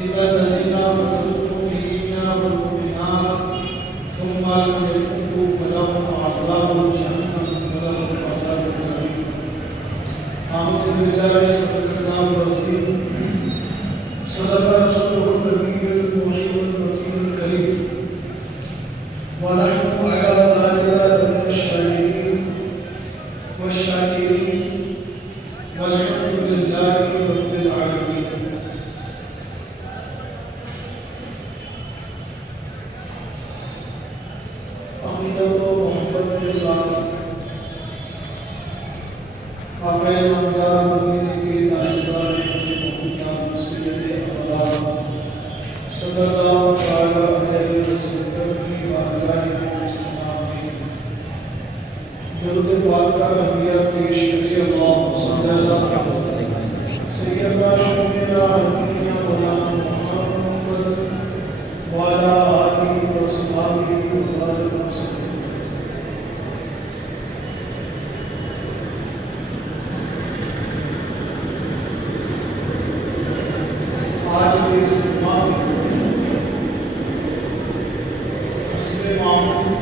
إلا الذين فتنوا المؤمنين والمؤمنات ثم لم يتوبوا فلهم عذاب جهنم ولهم عذاب أليم. أعوذ بالله السميع العليم. صدق رسوله النبي الموحد الوكيل الكريم. ونحن على ذلك من الشاهدين والشاكرين والحمد لله رب العالمين. عقیدت و محبت کے ساتھ آقا نامدار مدینے کے تاجدار محمد سید اقدار صلی اللہ تعالی علیہ وسلم کی بارگاہ میں درود پاک کا ہدیہ پیش کریے. اللہم صلی اللہ علیہ سیدنا شفیعنا حبیبنا مولانا محمد وعلی آلہ وصحبہ وسلم. آج کے اس اجتماع میں حسن معمول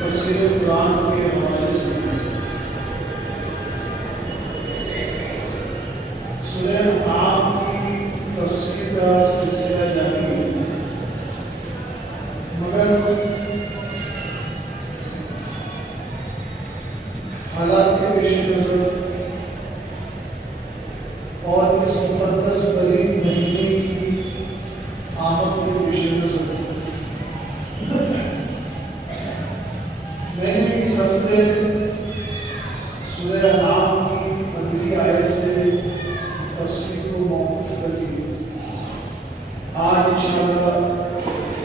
تفسیر قرآن کے حوالے سے سورہ انعام کی تفسیر کا سلسلہ جاری ہے، مگر حالات کے پیش نظر اور اس مقدس ترین مہینے کی آمد کے پیش نظر میں نے اس ہفتے سورہ انعام کی اگلی آیت سے تفسیر کو موقوف کر دی. آج انشاءاللہ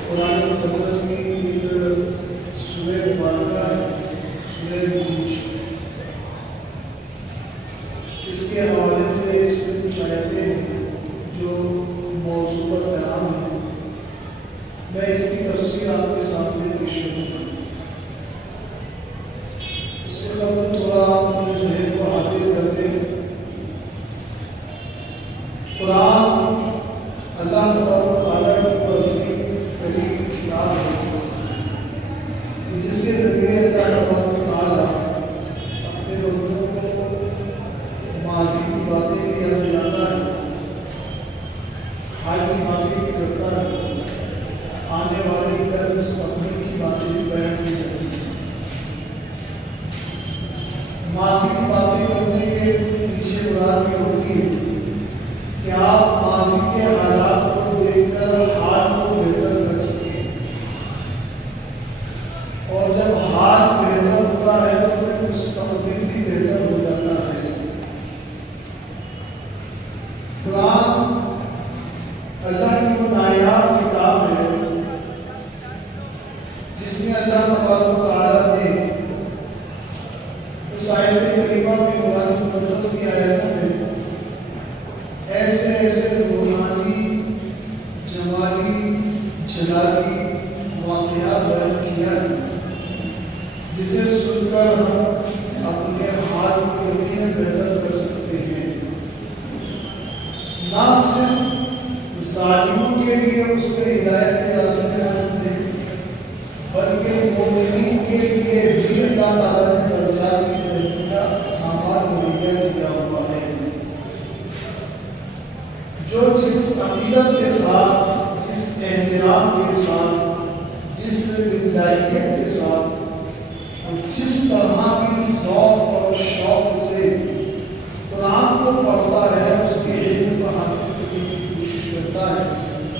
قرآن مقدس کی ایک سورہ مبارکہ ہے، سورہ بروج. اس کے حوالے سے اس میں کچھ آیتیں ہیں جو موضوع پر کلام ہے. میں اس کی تفسیر آپ کے سامنے پیش کروں گا. اس سے قبل تھوڑا اپنے ذہن کو حاضر کر لیں. قرآن اللہ تبارک و تعالیٰ کی عظیم ترین کتاب ہے جس کے ذریعے اللہ تبارک و تعالیٰ اپنے بندوں کو ماضی کی باتیں بھی یاد دلاتا ہے، حال کی باتیں بھی کرتا ہے، آنے والے کل مستقبل کی باتیں بھی بیان کی جاتی ہیں. ماضی کی باتیں کرنے کے پیچھے مراد یہ ہوتی ہے کہ آپ ماضی کے حالات کو دیکھ کر حال کو بہتر کر سکیں، اور جب حال بہتر ہوتا ہے تو پھر مستقبل بھی بہتر ہو جاتا ہے. قرآن اللہ کی وہ نایاب کتاب ہے جس میں اللہ تبارک و تعالیٰ نے اس آیت کریمہ میں قرآن مقدس کی آیتوں میں ایسے ایسے روحانی جمالی جلالی واقعات بیان کیا ہے جسے سن کر ہم اپنے حال کو یقیناً بہتر کر سکتے ہیں. نہ صرف ظالموں کے لیے اس کے ہدایت کے راستے موجود ہیں بلکہ مومنین کے لیے بھی اللہ تعالیٰ نے درجات کی ترقی کا سامان مہیا کیا ہوا ہے. جو جس عقیدت کے ساتھ، جس احترام کے ساتھ، جس ودائیت کے ساتھ اور جس طرح کی ذوق اور شوق سے قرآن کو پڑھتا ہے، اس کے علم کو حاصل کرنے کی کوشش کرتا ہے،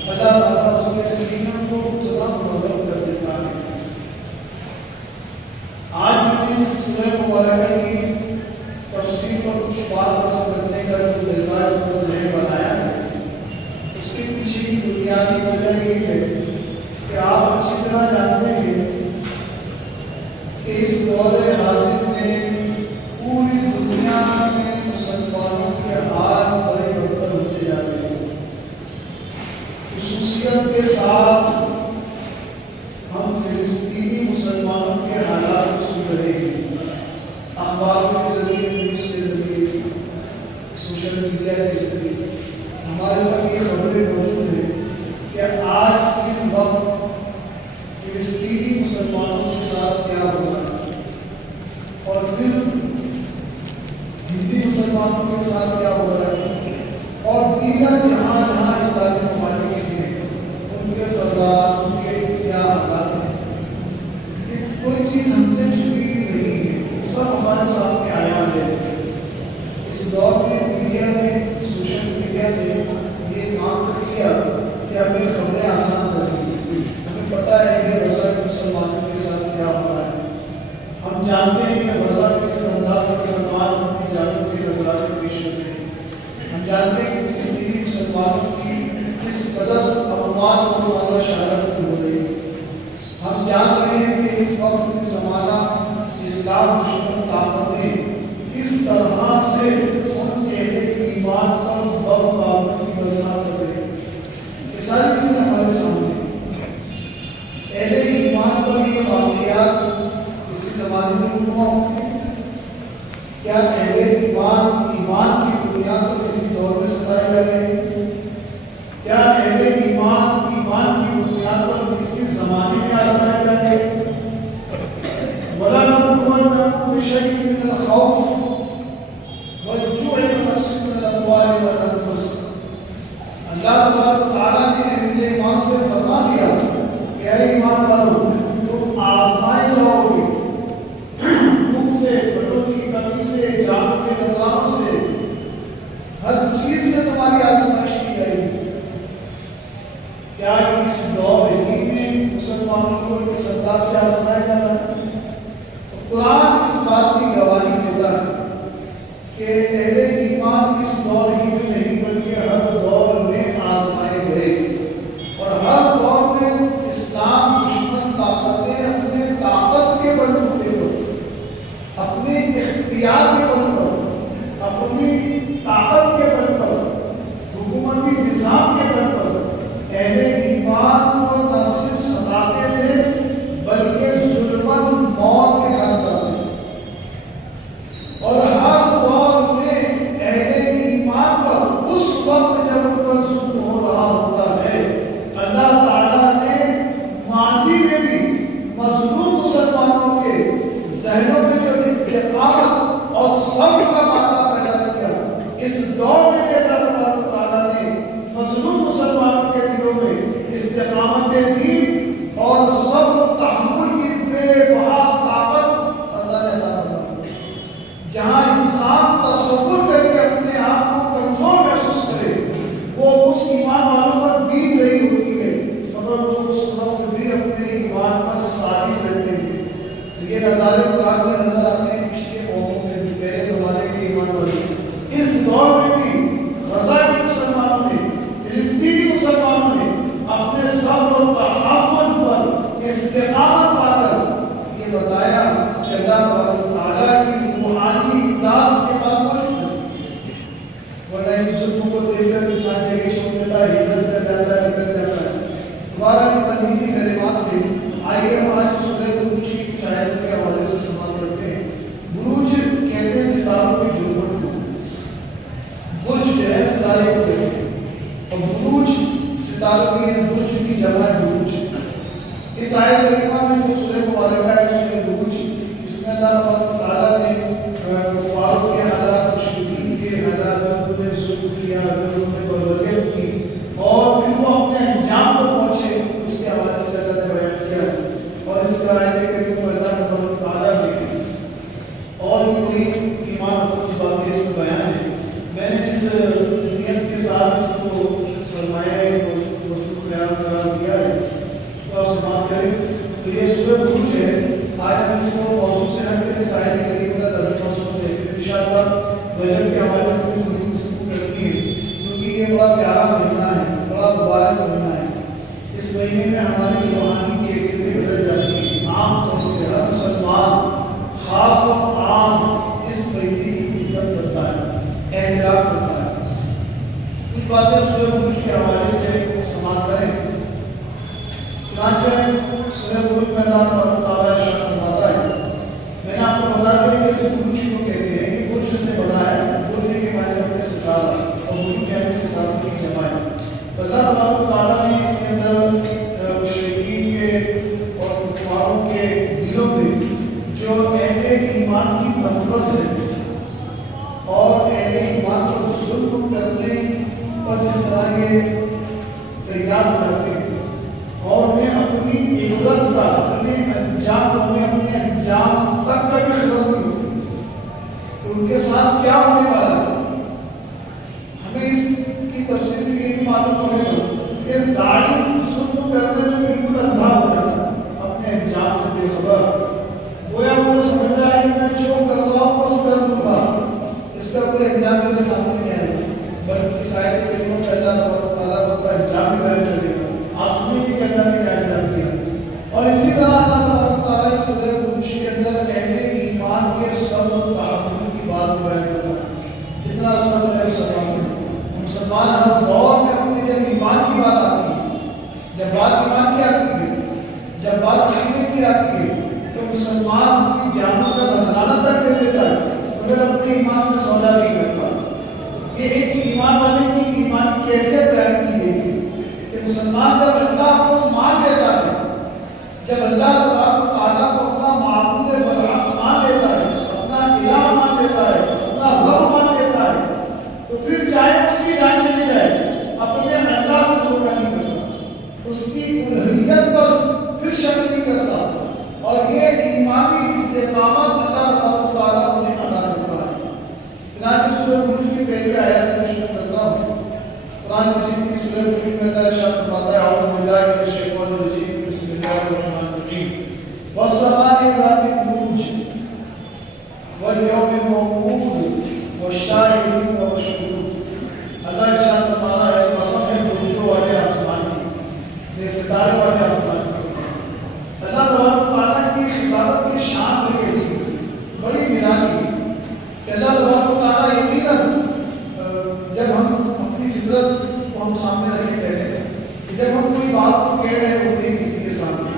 اللہ تعالیٰ اس کے سینوں کو اتنا منور کر دیتا ہے. آج میں نے اس سورہ مبارکہ کی تفسیر پر کچھ بات حاصل کرنے کا جو مزاج کا ذہن بنایا ہے، اس کے پیچھے کی بنیادی وجہ یہ ہے کہ آپ اچھی طرح جانتے ہیں کہ اس دور حاضر میں پوری دنیا میں مسلمانوں کے حال بڑے بدتر ہوتے جا رہے ہیں. خصوصیت کے ساتھ ہم فلسطینی مسلمانوں کے حالات کو سن رہے ہیں، اخباروں کے ذریعے، نیوز کے ذریعے، سوشل میڈیا کے ذریعے. ہمارے تک یہ خبریں موجود ہیں کہ آج فی وقت فلسطینی مسلمانوں کے ساتھ کیا ہو رہا ہے اور پھر ہندی مسلمانوں کے ساتھ کیا ہو رہا ہے اور دیگر جہاں جہاں اسلامی ممالک ہیں ان کے سردار ان کے کیا حالات ہیں. کوئی چیز ہم سے چھپی بھی نہیں ہے، سب ہمارے سامنے آیا ہے. اس دور میں میڈیا نے سوشل میڈیا نے یہ کام کیا کہ ہمیں خبریں آسان کر دی. ہمیں پتہ ہے کہ غزہ کے مسلمانوں کے ساتھ کیا ہو رہا ہے. ہم جانتے ہیں کہ غزہ میں کس انداز سے مسلمان اپنی جانوں کی نذرانیں پیش کرتے ہیں. ہم جانتے ہیں کہ فلسطینی مسلمانوں کی کس قدر اموات کو زیادہ شہادت ہو رہی ہے. ہم جان رہے ہیں کہ اس وقت کا زمانہ اسلام دشمن طاقتیں اس طرح سے ان اہل ایمان پر بم کی برسات کر رہے ہیں. یہ ساری چیزیں ہمارے سامنے ہیں. اہل ایمان پر یہ واقعات اسی زمانے میں رکوا ہوتے ہیں. کیا اہل ایمان کی بنیاد پر کسی دور میں ستائے جا رہے ہیں؟ کیا اہل ایمان کی بنیاد پر کسی زمانے میں آزمائے جا رہے ہیں؟ وَلَنَبْلُوَنَّكُمْ بِشَيْءٍ مِّنَ الْخَوْفِ وَالْجُوعِ وَنَقْصٍ مِّنَ الْأَمْوَالِ وَالْأَنفُسِ. اللہ تبارک و تعالیٰ نے اہل ایمان سے فرما دیا کہ اے ایمان والو تم آزمائے جاؤ گے، بھوک سے، بڑوں کی کمی سے، جانوں کے نذرانوں سے، ہر چیز سے تمہاری آزمائش کی جائے گی. کیا اس دور میں مسلمانوں کو اس انداز سے آزمایا جا رہا ہے؟ قرآن اس بات کی گواہی دیتا ہے کہ اہل ایمان اس دور ہی میں نہیں بلکہ ہر دور میں آزمائے گئے اور ہر دور میں اسلام دشمن طاقتیں اپنے طاقت کے بل بوتے پر، اپنے اختیار کے بل پر، اپنی طاقت کے بل پر، حکومتی نظام کے بل پر اہل ایمان کو نہ صرف ستاتے تھے بلکہ ظلماً موت کے گھر کرتے. اور ہر دور میں اہل ایمان پر اس وقت جب ان پر ظلم ہو رہا ہوتا ہے اللہ تعالیٰ نے ماضی میں بھی مظلوم مسلمانوں کے ذہنوں میں جو استقامت اور صبر کا مادہ پیدا کیا، اس دور میں بھی اللہ تعالیٰ نے مظلوم مسلمانوں کے دلوں میں استقامت دی اور صبر و تحمل کی بے بہا طاقت اللہ نے عطا فرمائی. جہاں انسان تصور کر کے اپنے آپ کو کمزور محسوس کرے وہ اس ایمان والوں پر بیت رہی ہوتی ہے مگر وہ اس وقت بھی اپنے ایمان پر ثابت رہتے ہیں. یہ نظارے قرآن میں نظر آتے ہیں پچھلے قوموں میں جو پہلے زمانے کے ایمان والے. اس دور میں بھی غزہ کے مسلمانوں نے، فلسطینی مسلمانوں نے اپنے صبر و تحمل پر استقامت پا کر یہ بتایا کہ اللہ تعالیٰ کی روحانی امداد ان کے پاس موجود ہے. ورنہ ان ظلموں کو دیکھ کر انسان جگہ چھوڑ دیتا ہے، ہجرت کر جاتا ہے، نکل جاتا ہے. دوبارہ یہ تنقیدی کلمات تھے. آئیے ہم آج سورہ بروج کی کچھ آیتوں کے حوالے سے سماعت کرتے ہیں. بروج کہتے ہیں ستاروں کی جھرمٹ کو. برج جو ہے ستارے کو کہتے ہیں اور بروج ستاروں کی برج کی جمع ہے بروج. اس آیت کریمہ میں جو سورہ مبارکہ ہے سورہ بروج، اس میں اللہ تعالیٰ نے کفاروں کے حالات، مشرکین کے حالات، جو انہوں نے ظلم کیا، جو انہوں نے بغاوت کی اور پھر وہ اپنے انجام پر پہنچے اس کے حوالے سے اللہ نے بیان کیا. اور اس کا آیت کریمہ میں اللہ تعالیٰ نے اور بھی کوئی ایمان افروز باتیں اس میں بیان ہے. میں نے جس نیت کے ساتھ اس کو سرمایہ خیال قرار دیا ہے اس کو آپ سماعت کریں تو یہ سورہ بروج ہے. آج ہم اس کو موضوع سے ہٹ کر اس آیت کریمہ کا ترجمہ سنتے ہیں. انشاءاللہ رجب کے حوالے سے بھی تھوڑی سی کرنی ہے کیونکہ یہ بڑا پیارا مہینہ ہے، بڑا مبارک مہینہ ہے. اس مہینے میں ہماری روحانی کیفیتیں بدل جاتی ہیں. عام طور سے ہر مسلمان خاص و عام اس مہینے کی عزت کرتا ہے، احترام کرتا ہے. کچھ باتیں سورہ بروج کے حوالے سے سماعت کریں. چنانچہ سورہ بروج میں اللہ تعالیٰ ارشاد فرماتا ہے، میں نے آپ کو بتا دیا کہ اسے بروج کو کہتے ہیں. یہ برج سے بنا ہے. برج کے معنی اپنے ستارہ اور بروج یعنی ستاروں کی جمع. ایمان کی نفرت ہے اور اہل ایمان کو ظلم کرنے اور جس طرح یہ تیار کرتے ہیں اور انہیں اپنی عبرت کا اپنے انجام اپنے انجام تک کا بھی خبر نہیں ہوتی کہ ان کے ساتھ کیا ہونے والا ہے۔ ہمیں اس کی تفصیل سے یہ بھی معلوم پڑے گا کہ ظالم ظلم کرنے میں بالکل اندھا ہو جاتا ہے، اپنے انجام سے بے خبر، گویا وہ سمجھ رہا ہے کہ میں جو کر رہا ہوں بس کر دوں گا، اس کا کوئی انجام میرے سامنے نہیں آئے گا، بلکہ اس آیت کے ذریعے اللہ تعالیٰ کا انجام بھی بیان کرے گا۔ آپ سنیے کہ اللہ نے کیا انجام دیا۔ اور اسی طرح اللہ تعالیٰ اس سورہ قدس کے اندر اہل ایمان کے صبر و تحمل کی بات بیان کر رہا ہے۔ کتنا صبر ہے مسلمان ہر دور میں اپنے جب ایمان کی بات آتی ہے، جب بات ایمان کی آتی ہے، جب بات عقیدے کی آتی ہے، تو مسلمان اپنی جانوں کا نذرانہ تک دے دیتا ہے مگر اپنے ایمان سے سودا نہیں کرتا۔ یہ ایک ایمان والے کی ایمان کی کیفیت بیان کی گئی ہے کہ مسلمان جب اللہ کو مان لیتا ہے، جب اللہ تبارک و تعالیٰ کو اپنا معبود برحق مان لیتا ہے، اپنا الہ مان لیتا ہے، اپنا رب مان لیتا ہے، تو پھر چاہے اس کی جان چلی جائے اپنے اللہ سے دھوکہ نہیں کرتا، اس کی الوہیت پر پھر شک نہیں کرتا، اور یہ ایمانی استقامت اللہ تبارک و تعالیٰ انہیں عطا کرتا ہے۔ چنانچہ سورہ حج کی پہلی آیت سے میں شروع کرتا ہوں۔ قرآن مجید کی سورہ حج میں اللہ ارشاد فرماتا ہے اعوذ باللہ من الشیطان الرجیم بسم اللہ الرحمن الرحیم والسماء ذات البروج والیوم الموعود والشاہد ومشہود۔ اللہ ارشاد فرماتا ہے قسم ہے برجوں والے آسمان کی، یہ ستارے والے آسمان کی۔ اللہ تبارک و تعالیٰ کی خطابت کی شان بڑی عجیب، بڑی نرالی کہ اللہ تبارک و تعالیٰ یقیناً جب ہم اپنی فطرت کو ہم سامنے رکھے کہتے ہیں کہ جب ہم کوئی بات کو کہہ رہے ہوتے ہیں کسی کے سامنے،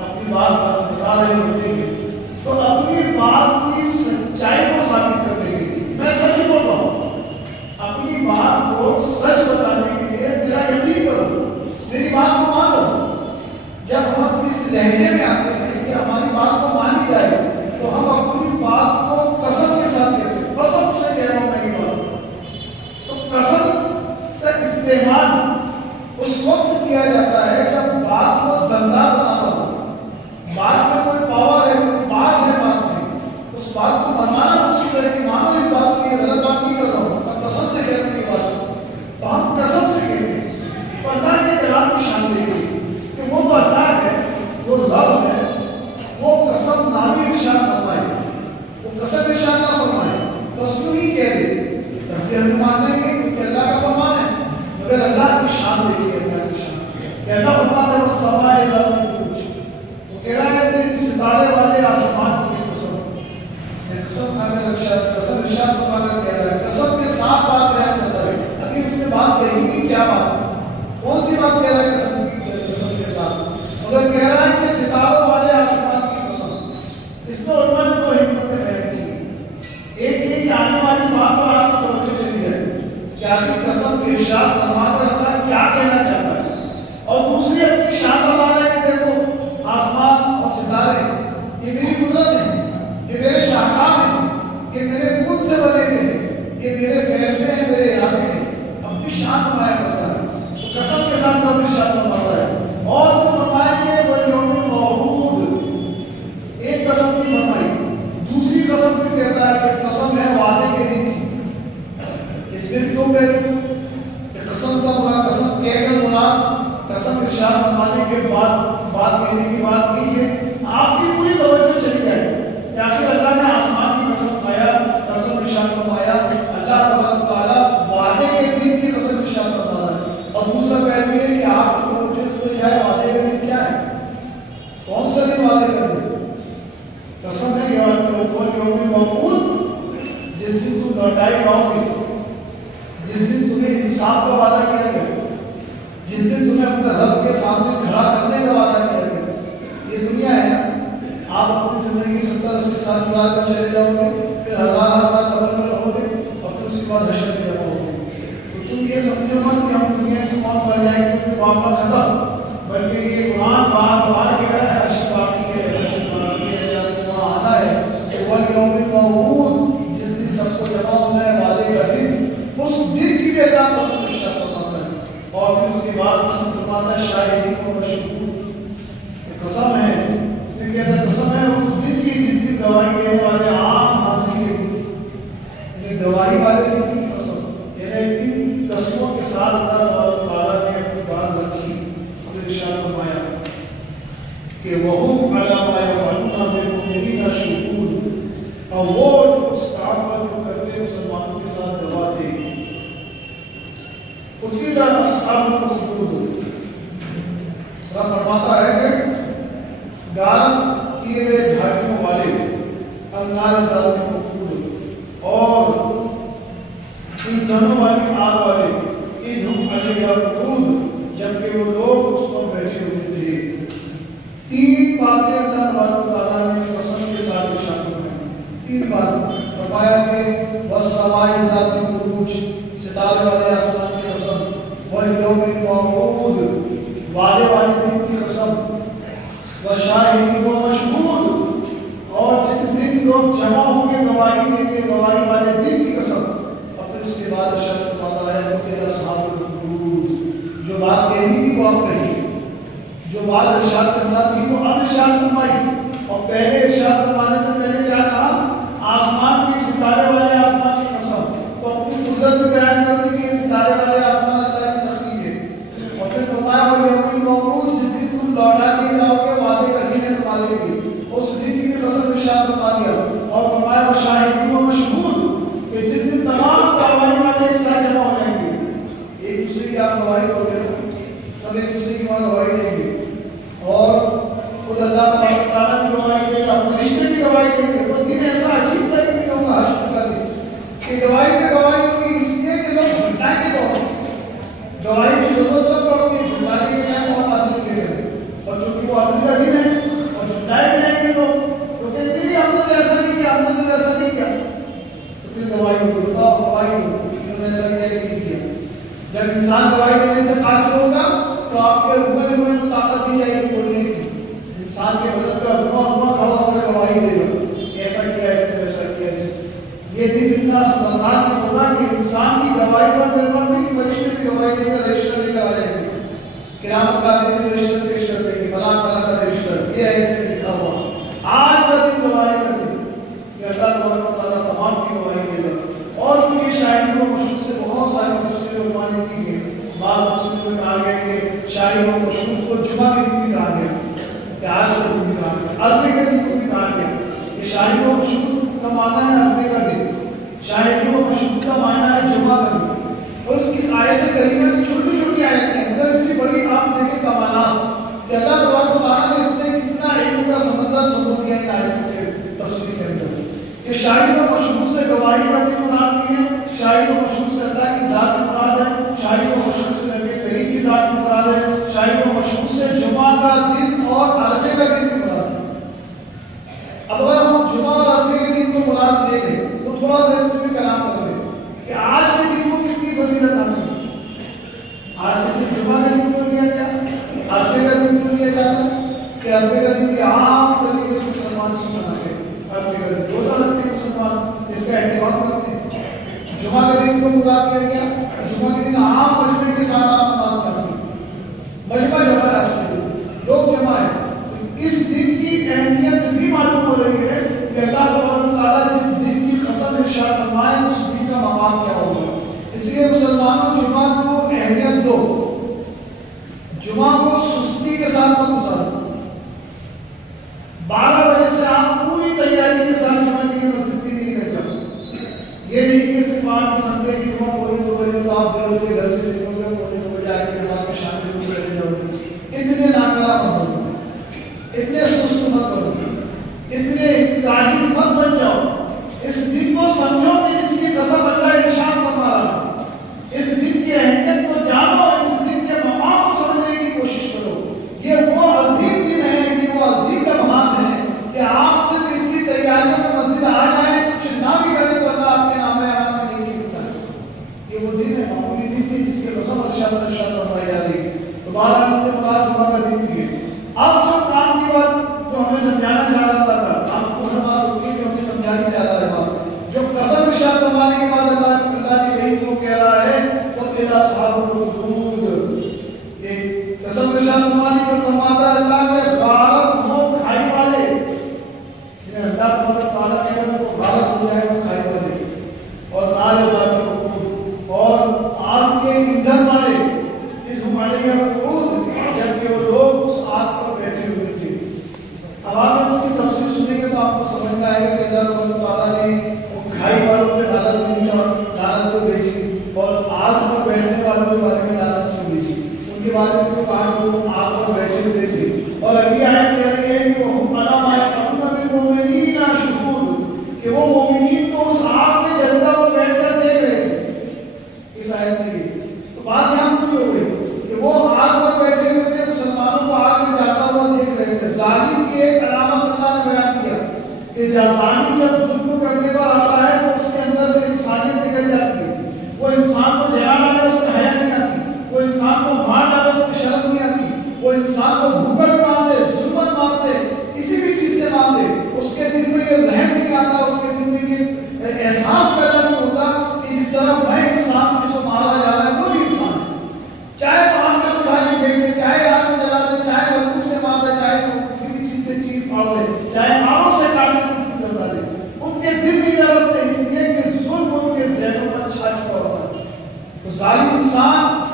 اپنی بات بتا رہے ہوتے ہیں، تو اپنی بات کی سچائی کو ثابت کرنے کے لیے میں سچ بول رہا ہوں، اپنی بات کو سچ بتانے کے لیے میرا یقین کرو، میری بات کو مانو۔ جب ہم اس لہجے میں آتے ہیں کہ ہماری بات کو مانی جائے تو ہم اپنی بات کو قسم کے ساتھ کہتے ہیں، قسم سے کہہ رہا ہوں میں یہ بات۔ تو قسم کا استعمال اس وقت کیا جاتا ہے جب بات کو دمدار بتانا ہو، بات میں کوئی پاور ہے، کوئی بات ہے بات میں، اس بات کو منوانا مشکل ہے کہ مانو اس بات کی، یہ غلط بات نہیں کر رہا ہوں، میں قسم سے کہنے کی بات، تو ہم قسم سے کہتے ہیں۔ تو اللہ کے کلام کو شان دے گی کہ وہ تو اللہ ہے، وہ رب ہے، وہ قسم نہ بھی ارشاد فرمائے، وہ قسم ارشاد نہ فرمائے، بس یوں ہی کہہ دے، تب بھی ہمیں ماننا ہی ہے کیونکہ اللہ کا فرمان ہے، مگر اللہ کی شان دیکھیے، اللہ کی شان کہ اللہ فرماتا ہے والسماء ذات البروج، وہ کہہ رہا ہے کہ ستارے والے آسمان کی قسم، یہ قسم کھا کر قسم ارشاد فرما کر کہہ رہا ہے، قسم کے ساتھ بات بیان کر رہا ہے، ابھی اس نے بات کہی نہیں، کیا بات، کون سی بات کہہ رہا ہے قسم کے ساتھ، مگر کہہ رہا ہے کہ ستاروں والے آسمان کی قسم۔ اس میں علماء نے کوئی حکمت بیان کی، ایک یہ کہ آنے والی بات پر آپ کی توجہ چلی جائے کہ آخر قسم کے ارشاد فرما کر اللہ کیا کہنا چاہتا ہے، اور دوسری اپنی شان بتا رہا ہے کہ دیکھو آسمان اور ستارے یہ میری قدرت ہے، یہ میرے شاہکار ہیں، یہ میرے خود سے بنے ہوئے ہیں، یہ میرے فیصلے ہیں، میرے ارادے ہیں، اپنی شان نمایاں کرتا ہے۔ تو قسم کے ساتھ رب ارشاد فرماتا ہے، اور وہ فرمائے کہ والیوم الموعود، ایک قسم کی فرمائی، دوسری قسم بھی کہتا ہے کہ قسم ہے وعدے کے دن کی۔ اس میں بھی دو پہلو کہ قسم کا مراد قسم کہہ کر مراد قسم ارشاد فرمانے کے بعد بات کہنے کی بات یہی ہے، آپ کی پوری توجہ چلی جائے کہ آخر اللہ نے آسمان کی قسم کھایا، قسم ارشاد فرمایا، اللہ تبارک و تعالیٰ وعدے کے دن کی قسم ارشاد فرما رہا ہے، اور دوسرا پہلو یہ ہے کہ آپ کی توجہ اس میں جائے وعدے کا دن کیا ہے، کون سا دن وعدے کا دن، قسم ہے یوم موعود، جس دن تم لوٹائے جاؤ گے، جس دن تمہیں انصاف کا وعدہ کیا گیا، جس دن تمہیں اپنے رب کے سامنے کھڑا کرنے کا وعدہ کیا گیا۔ یہ دنیا ہے نا، آپ اپنی زندگی 70-80 سال گزار کر چلے جاؤ گے، پھر 1000 سال قبر میں رہو گے، اور پھر اس کے بعد حشر میں جمع ہو گے۔ تو تم یہ سمجھو مت کہ ہم دنیا کی موت پر جائیں گے تو معاملہ ختم، بلکہ یہ قرآن بار بار کہہ رہا ہے حشر باقی ہے، حشر باقی ہے، جب وہاں آنا ہے واليوم الموعود، جس دن سب کو جمع ہونا ہے وعدے کا دن، اس دن کی بھی اللہ پسند ارشاد فرماتا ہے. اور پھر اس کے بعد فرماتا ہے شاہدین و مشہود. قسم ہے، یہ کہتا ہے قسم ہے اس دن کی جس دن گواہی دینے والے عام حاضری کے دن، گواہی والے دن کی قسم. یعنی تین قسموں کے ساتھ اللہ تعالیٰ نے اپنی بات رکھی. پھر ارشاد فرمایا کہ وَهُمْ عَلَىٰ مَا يَفْعَلُونَ بِالْمُؤْمِنِينَ شُهُودٌ، اور وہ جو اس کام پر جو کرتے مسلمانوں کے ساتھ گواہ تھے. قُتِلَ أَصْحَابُ الْأُخْدُودِ، رب فرماتا ہے کہ گال کیے گئے گھاٹیوں والے النار ذات الوقود، اور ان دنوں والی آگ والے اذ ہم علیہا قعود، جبکہ وہ لوگ اس پر بیٹھے ہوئے تھے. تین باتیں اللہ تبارک و تعالیٰ نے قسم کے ساتھ ارشاد فرمائی. تین باتیں فرمایا کہ والسماء ذات البروج، ستارے والے آسمان کی قسم، والیوم الموعود، وعدے والے دن کی قسم، وشاہد و مشہود، اور جس دن لوگ جمع ہوں گے گواہی دیں گے گواہی والے دن کی قسم. اور پھر اس کے بعد ارشاد فرماتا ہے کہ اصحاب الخدود، جو بات کہنی تھی وہ اب کہی، جو بات ارشاد کرنا تھی وہ اب ارشاد فرمائی. اور پہلے ارشاد فرمانے سے پہلے کیا کہا؟ آسمان کے ستارے والے آسمان کی قسم. تو اپنی قدرت میں بیان کر دی کہ یہ ستارے والے آسمان اللہ کی تخلیق ہے. اور پھر فرمایا وہ یوم الموعود، جس دن تم لوٹا دیے جاؤ گے، وعدے کا دن ہے تمہارے لیے، اس دن کی بھی قسم ارشاد فرما دیا. اور فرمایا وہ شاہد و مشہود، کہ جس دن تمام گواہی والے ایک ساتھ جمع ہو جائیں گے. ایک دوسرے کی آپ گواہی دو گے، سب ایک دوسرے کی وہاں گواہی دیں گے. اور خود اللہ تعالیٰ کی گواہی دے گا، فرشتے بھی گواہی دیں گے. وہ دن ایسا عجیب طریقے کا ہوگا حشر کا دن کہ گواہی پہ گواہی ہوگی، اس لیے کہ لوگ جھٹلائیں گے. بہت گواہی کی ضرورت تب پڑتی ہے جھٹلانے کے ٹائم اور عدل کے ٹائم. اور چونکہ وہ عدل کا دن ہے اور جھٹلائے بھی جائیں گے لوگ، تو کہتے ہیں ہم نے تو ایسا نہیں کیا، ہم نے تو ایسا نہیں کیا. تو پھر گواہی ہوگی، گواہی ہوگی انہوں نے ایسا نہیں کیا. جب انسان گواہی دینے سے قاصر ہوگا تو آپ کے روئے روئے کو طاقت دی جائے گی بولنے کی. انسان کے بدن کا روح کھڑا ہو کر گواہی دے گا، ایسا کیا اس نے، ویسا کیا اس نے. یہ دن اتنا خطرناک ہوگا کہ انسان کی گواہی پر نربھر نہیں، فرشتے بھی گواہی دے کر رجسٹر لے کر آ جائیں گے. قیامت کا دن رجسٹر پیش کر دیں گے، فلاں فلاں کا رجسٹر، یہ ہے اس میں لکھا ہوا. آج کا دن گواہی کا دن کہ اللہ تبارک و تعالیٰ تمام کی گواہی دے گا. اور پھر یہ شاہدی و مشہود سے بہت سارے مسئلے علماء نے کی گئے. بعض مسئلے میں کہا گیا کہ شاہد و مشہود کو جمعہ کے دن بھی کہا گیا، کہ آج کا دن بھی کہا گیا، عرفے کے دن کو بھی کہا گیا. کہ شاہد و مشہود کا معنی ہے عرفے کا دن، شاہد و مشہود کا معنی ہے جمعہ کا دن. اور اس آیت کریمہ کی چھوٹی چھوٹی آیتیں ہیں، مگر اس کی بڑی آپ دیکھیں کمالات کہ اللہ تبارک و تعالیٰ نے اس نے کتنا علم کا سمندر سمجھ دیا ان آیتوں کے تفسیر کے اندر. کہ شاہد و مشہود سے گواہی کا دن مراد بھی ہے، شاہد و مشہود سے اللہ کی ذات مراد ہے، شاہد و مشہود سے نبی کریم کی ذات مراد ہے، شاہد و مشہود سے جمعہ کا دن اور عرفے کا دن بھی مراد ہے. اب اگر ہم جمعہ اور عرفے کے دن کو مراد لے لیں تو تھوڑا سا اس میں بھی کلام کر لیں کہ آج کے دن کو کتنی فضیلت حاصل ہے. آج کے دن جمعہ کا دن کیوں لیا گیا، عرفے کا دن کیوں لیا جاتا کہ عرفے کا دن کے عام طریقے سے مسلمان اس کو مناتے ہیں. عرفے کا دن روزہ رکھتے ہیں مسلمان، اس کا اہتمام کرتے ہیں. جمعہ کا دن کو مراد دیا گیا، جمعہ کے دن عام مجمع کے ساتھ آپ نماز پڑھتے ہیں، مجمع جمع ہے، آج کے دن لوگ جمع ہیں. اس دن کی اہمیت بھی معلوم ہو رہی ہے کہ اللہ تعالیٰ جس دن کی قسم ارشاد فرمائے اس دن کا مقام کیا ہوگا. اس لیے مسلمانوں جمعہ کو اہمیت دو، جمعہ کو سستی کے ساتھ مت گزارو. 12 بجے سے آپ پوری تیاری کے ساتھ جمعہ کے لیے مسجد کے لیے نکل جاؤ. یہ نہیں کہ صرف آپ کی سنڈے کی جمعہ پوری 2 بجے تو آپ 2 بجے گھر سے نکلو گے، پوری 2 بجے آ کے جمعہ میں شامل ہو چلے جاؤ گے. اتنے ناکارہ مت بنو، اتنے سست مت بنو، اتنے کاہل مت بن جاؤ. اس دن کو سمجھو کہ جس کی قسم اللہ ارشاد فرما رہا ہے. اس دن کی اہمیت کو جانو، اس دن کے مقام کو سمجھنے کی کوشش کرو. یہ وہ عظیم دن ہے، یہ وہ عظیم لمحات ہیں کہ آپ صرف اس کی تیاریوں میں مسجد آ جائیں، کچھ نہ بھی کریں تو اللہ آپ کے نام اعمال میں لکھ دیتا ہے. فرماتا ہے اللہ کے غارت ہو کھائی والے، اللہ تعالیٰ کے وہ غارت ہو جائے وہ کھائی والے، اور نال ذات الوقود اور آگ کے ایندھن والے، اس ہمارے وقود، جبکہ وہ لوگ اس آگ پر بیٹھے ہوئے تھے۔ اب آپ نے اس کی تفسیر سنیں گے تو آپ کو سمجھ میں آئے گا کہ اللہ تعالیٰ نے وہ کھائی والوں پہ غلط نہیں اور لعنت کو بھیجی، اور آگ پر بیٹھنے والوں کے بارے میں لعنت کو بھیجی۔ ان کے بارے میں کہا کہ وہ آگ پر بیٹھے ہوئے تھے، اور اگلی آیت کہہ رہی ہے کہ وہ علی ما یفعلون بالمؤمنین شہود، کہ وہ مومنین کو اس آگ میں جلتا ہوا بیٹھ کر دیکھ رہے تھے۔ اس آیت میں یہ تو بات یہاں پوری ہو گئی کہ وہ آگ پر بیٹھے ہوئے تھے، مسلمانوں کو آگ میں جاتا ہوا دیکھ رہے تھے۔ ظالم کی ایک علامت اللہ نے بیان کیا کہ ظالم جب ظلم کرنے پر آتا ہے تو اس کے اندر سے انسانیت نکل جاتی ہے، وہ انسان کو جلا ڈالے اس میں حیا نہیں آتی، وہ انسان کو مار ڈالے اس میں شرم نہیں آتی، وہ انسان کو بھوکٹ مار دے، ظلمت مار دے، کسی بھی چیز سے مار دے، اس کے دل میں یہ رحم نہیں آتا، اس کے دل میں یہ احساس پیدا نہیں ہوتا کہ جس طرح میں انسان جس کو مارا جا رہا ہے وہ بھی انسان ہے، چاہے پہاڑ میں سے اٹھا کے پھینک دے، چاہے آگ میں جلا دے، چاہے بندوق سے مار دے، چاہے کسی بھی چیز سے چیز پھاڑ دے، چاہے آڑوں سے کاٹنے کی کرتا دے، ان کے دل نہیں لرزتے، اس لیے کہ ظلم ان کے ذہنوں پر چھا چکا ہوتا ہے۔ تو ظالم انسان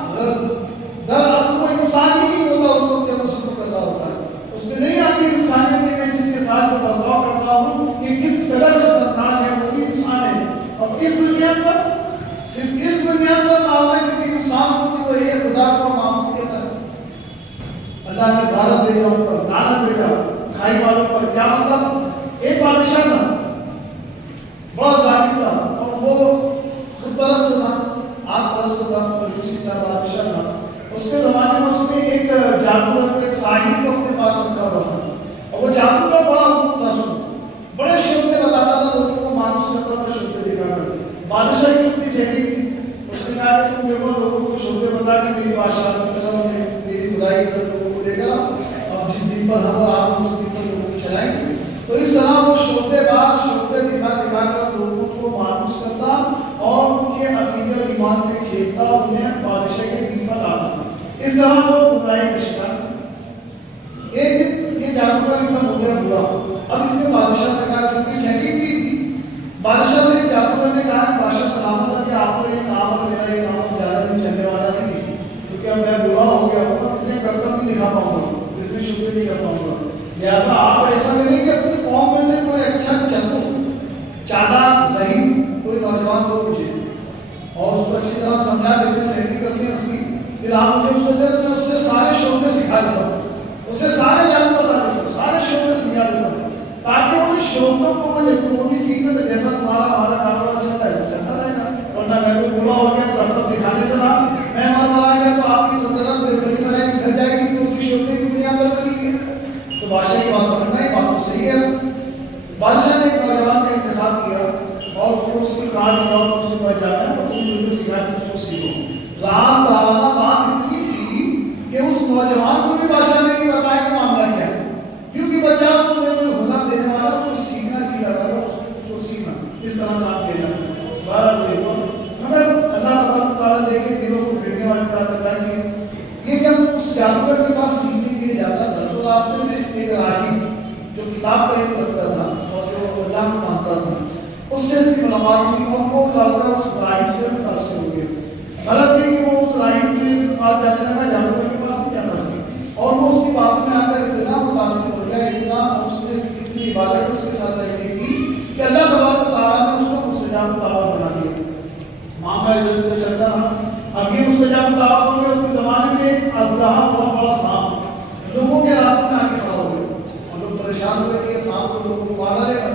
دراصل وہ انسان ہی نہیں ہوتا اس وقت جب وہ ظلم کر رہا ہوتا ہے، اس میں نہیں آتی انسانیت میں جس کے ساتھ میں برتاؤ کر رہا ہوں کہ کس قدر خطرناک ہے، وہ بھی انسان ہے۔ اور اس دنیا پر صرف اس دنیا پر مارنا کسی انسان کو کہ وہ ایک خدا کو معبود کہتا ہے، اللہ نے غارت بھیجا ان پر، لعنت بھیجا کھائی والوں پر۔ کیا مطلب؟ ایک بادشاہ تھا، بڑا ظالم تھا، اور وہ خود پرست تھا، آگ پرست تھا، مجوسی کا بادشاہ تھا۔ اس کے زمانے میں اس نے ایک جادوگر کے ساحر کو اپنے پاس رکھا ہوا تھا، اور وہ جادوگر بڑا حکم تھا، اس کو بڑے شبدے بتاتا تھا، لوگوں کو مانوس کرتا تھا شبدے دکھا کر۔ بادشاہ کی اس کی سیٹنگ تھی، اس نے کہا کہ تم دیکھو لوگوں کو شبدے بتا کے میری بادشاہ کی طرف میری خدائی کی طرف لوگوں کو لے کر آؤ، اب جس دن پر ہم اور آپ اس دن پر لوگوں کو چلائیں گے۔ تو اس طرح وہ شبدے باز شبدے دکھا دکھا کر لوگوں کو مانوس کرتا اور ان کے عقیدے اور ایمان سے کھیلتا اور انہیں بادشاہ کے دین پر لاتا۔ اس طرح وہ گمراہی کا شکار تھا۔ ایک دن یہ جادوگر ایک دم ہو گیا برا، اب اس نے بادشاہ سے کہا کیونکہ سیٹنگ تھی، بادشاہ نے جادوگر نے کہا کہ بادشاہ سلامت ہے کہ آپ کو یہ کام اور میرا یہ کام زیادہ نہیں چلنے والا نہیں ہے، کیونکہ اب میں برا ہو گیا ہوں، اتنے کرتب نہیں دکھا پاؤں گا، اتنے شکر نہیں کر پاؤں گا، لہٰذا آپ ایسا کریں کہ اپنی قوم میں سے کوئی اچھا چتو چالاک ذہین کوئی نوجوان دو مجھے، اور اس کو اچھی طرح سمجھا دیتے، سیٹنگ کرتے ہیں اس کی، پھر آپ مجھے اس وجہ میں اس سے سارے شعبے سکھا دیتا ہوں، اسے سارے جادو بتا دیتا ہوں، سارے شعبے سکھا دیتا ہوں، تاکہ ان شعبوں کو وہ بھی سیکھنے تو جیسا تمہارا ہمارا کاروبار چلتا ہے چلتا رہے گا، ورنہ میں تو برا ہو گیا کرتب دکھانے سے نہ میں مر گیا تو آپ کی سلطنت بے بنائی کی گھر جائے گی، تو اسی شعبے کی دنیا پر بنی ہے۔ تو بادشاہ کی بات سمجھنا ہے، بات تو صحیح ہے۔ بادشاہ نے ایک نوجوان کا انتخاب کیا اور اس کی کہا کہ اس کے پاس جانا ہے اور تم جو سکھایا اس کو سیکھو۔ راز دارانہ بات اتنی تھی کہ اس نوجوان کو بھی بادشاہ نے نہیں بتایا کہ معاملہ کیا ہے، کیونکہ بچہ تمہیں کوئی ہنر دینے والا اس کو سیکھنا جی لگا تھا، اس کو سیکھنا اس طرح کام دینا مگر اللہ تبارک تعالیٰ دے کے دلوں کو پھیرنے والے ساتھ بتایا کہ یہ جب اس جادوگر کے پاس سیکھنے کے لیے جاتا تھا تو راستے میں ایک راہب جو کتاب کا علم رکھتا تھا اور جو اللہ کو مانتا تھا، اس سے اس کی ملاقات ہوئی اور وہ لڑکا اس راہب سے متاثر ہو گیا۔ غلط ہے کہ وہ اس راہب کے پاس جانے لگا، جادوگر کے پاس نہیں جانا تھا، اور وہ اس کی باتوں میں آ کر اتنا متاثر ہو گیا، اتنا اس نے اتنی عبادت اس کے ساتھ رہنے کی کہ اللہ تبارک تعالیٰ نے اس کو مستجاب دعوت بنا دیا۔ معاملہ ادھر ادھر چلتا رہا، اب یہ مستجاب دعوت ہو گیا۔ اس کے زمانے میں ایک اژدہا بہت بڑا سانپ لوگوں کے راستے میں آ کے کھڑا ہو گیا، اور لوگ پریشان ہوئے کہ یہ سانپ کو لوگوں کو مارا لے گا۔